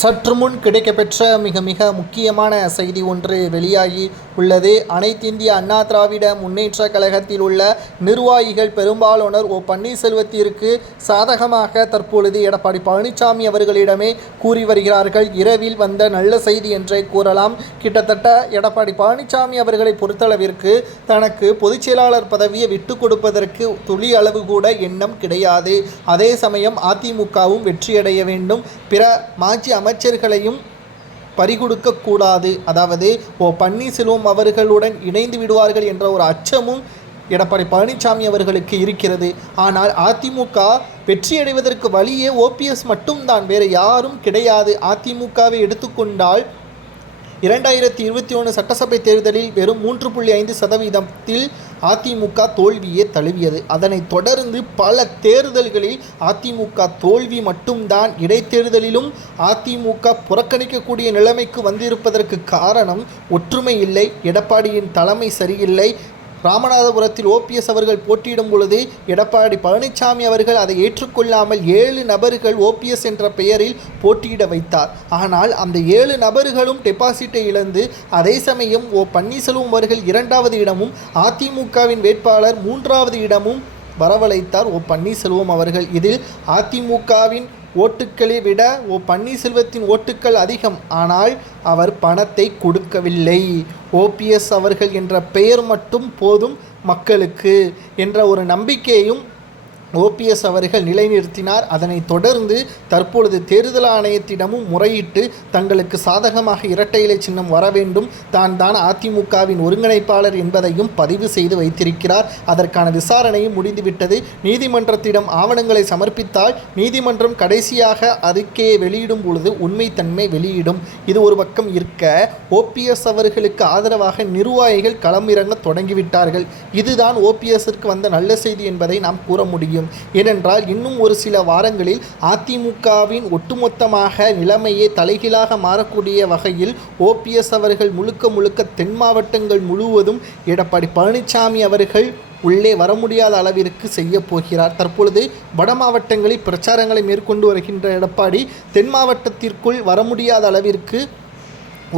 சற்று முன் கிடைக்கப்பெற்ற மிக மிக முக்கியமான செய்தி ஒன்று வெளியாகி உள்ளது. அனைத்திந்திய அண்ணா திராவிட முன்னேற்ற கழகத்தில் உள்ள நிர்வாகிகள் பெரும்பாலானோர் ஓ பன்னீர்செல்வத்திற்கு சாதகமாக தற்பொழுது எடப்பாடி பழனிசாமி அவர்களிடமே கூறி வருகிறார்கள். இரவில் வந்த நல்ல செய்தி என்றே கூறலாம். கிட்டத்தட்ட எடப்பாடி பழனிசாமி அவர்களை பொறுத்தளவிற்கு தனக்கு பொதுச் செயலாளர் பதவியை விட்டு கொடுப்பதற்கு துளி அளவு கூட எண்ணம் கிடையாது. அதே சமயம் அதிமுகவும் வெற்றியடைய வேண்டும். பிற மாஜி அமைச்சர்களையும் பறிகொடுக்கக்கூடாது. அதாவது ஓ பன்னீர்செல்வம் அவர்களுடன் இணைந்து விடுவார்கள் என்ற ஒரு அச்சமும் எடப்பாடி பழனிசாமி அவர்களுக்கு இருக்கிறது. ஆனால் அதிமுக வெற்றியடைவதற்கு வழியே ஓபிஎஸ் மட்டும்தான் வேறு யாரும் கிடையாது. அதிமுகவை எடுத்துக்கொண்டால் இரண்டாயிரத்தி இருபத்தி ஒன்று சட்டசபை தேர்தலில் வெறும் மூன்று புள்ளி ஐந்து சதவீதத்தில் அதிமுக தோல்வியே தழுவியது. அதனைத் தொடர்ந்து பல தேர்தல்களில் அதிமுக தோல்வி மட்டும்தான் இடைத்தேர்தலிலும் அதிமுக புறக்கணிக்கக்கூடிய நிலைமைக்கு வந்திருப்பதற்கு காரணம் ஒற்றுமை இல்லை எடப்பாடியின் தலைமை சரியில்லை ராமநாதபுரத்தில் ஓபிஎஸ் அவர்கள் போட்டியிடும் பொழுது எடப்பாடி பழனிசாமி அவர்கள் அதை ஏற்றுக்கொள்ளாமல் ஏழு நபர்கள் ஓபிஎஸ் என்ற பெயரில் போட்டியிட வைத்தார். ஆனால் அந்த ஏழு நபர்களும் டெபாசிட்டை இழந்து அதே சமயம் ஓ பன்னீர்செல்வம் அவர்கள் இரண்டாவது இடமும் அதிமுகவின் வேட்பாளர் மூன்றாவது இடமும் வரவழைத்தார் ஓ பன்னீர்செல்வம் அவர்கள். இதில் அதிமுகவின் ஓட்டுக்களை விட ஓ பன்னீர்செல்வத்தின் ஓட்டுக்கள் அதிகம். ஆனால் அவர் பணத்தை கொடுக்கவில்லை. ஓபிஎஸ் அவர்கள் என்ற பெயர் மட்டும் போதும் மக்களுக்கு என்ற ஒரு நம்பிக்கையும் ஓபிஎஸ் அவர்கள் நிலைநிறுத்தினார். அதனைத் தொடர்ந்து தற்பொழுது தேர்தல் ஆணையத்திடமும் முறையிட்டு தங்களுக்கு சாதகமாக இரட்டை இலை சின்னம் வர வேண்டும். தான் தான் அதிமுகவின் ஒருங்கிணைப்பாளர் என்பதையும் பதிவு செய்து வைத்திருக்கிறார். அதற்கான விசாரணையும் முடிந்துவிட்டது. நீதிமன்றத்திடம் ஆவணங்களை சமர்ப்பித்தால் நீதிமன்றம் கடைசியாக அறிக்கையை வெளியிடும் பொழுது உண்மைத்தன்மை வெளியிடும். இது ஒரு பக்கம் இருக்க ஓபிஎஸ் அவர்களுக்கு ஆதரவாக நிர்வாகிகள் களமிறங்க தொடங்கிவிட்டார்கள். இதுதான் ஓபிஎஸ்ஸிற்கு வந்த நல்ல செய்தி என்பதை நாம் கூற முடியும். ஏனென்றால் இன்னும் ஒரு சில வாரங்களில் அதிமுகவின் ஒட்டுமொத்தமாக நிலைமையே தலைகீழாக மாறக்கூடிய வகையில் ஓபிஎஸ் அவர்கள் முழுக்க முழுக்க தென் மாவட்டங்கள் முழுவதும் எடப்பாடி பழனிசாமி அவர்கள் உள்ளே வர முடியாத அளவிற்கு செய்ய போகிறார். தற்பொழுது வட மாவட்டங்களில் பிரச்சாரங்களை மேற்கொண்டு வருகின்ற எடப்பாடி தென் மாவட்டத்திற்குள் வர முடியாத அளவிற்கு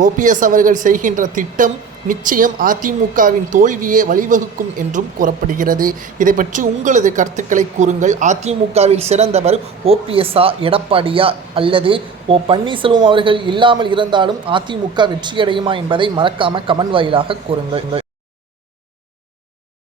ஓபிஎஸ் அவர்கள் செய்கின்ற திட்டம் நிச்சயம் அதிமுகவின் தோல்வியே வழிவகுக்கும் என்றும் கூறப்படுகிறது. இதை பற்றி உங்களது கருத்துக்களை கூறுங்கள். அதிமுகவில் சிறந்தவர் ஓபிஎஸ்ஆ எடப்பாடியா அல்லது ஓ. பன்னீர்செல்வம் அவர்கள் இல்லாமல் இருந்தாலும் அதிமுக வெற்றியடையுமா என்பதை மறக்காம கமெண்ட் வாயிலாக கூறுங்கள்.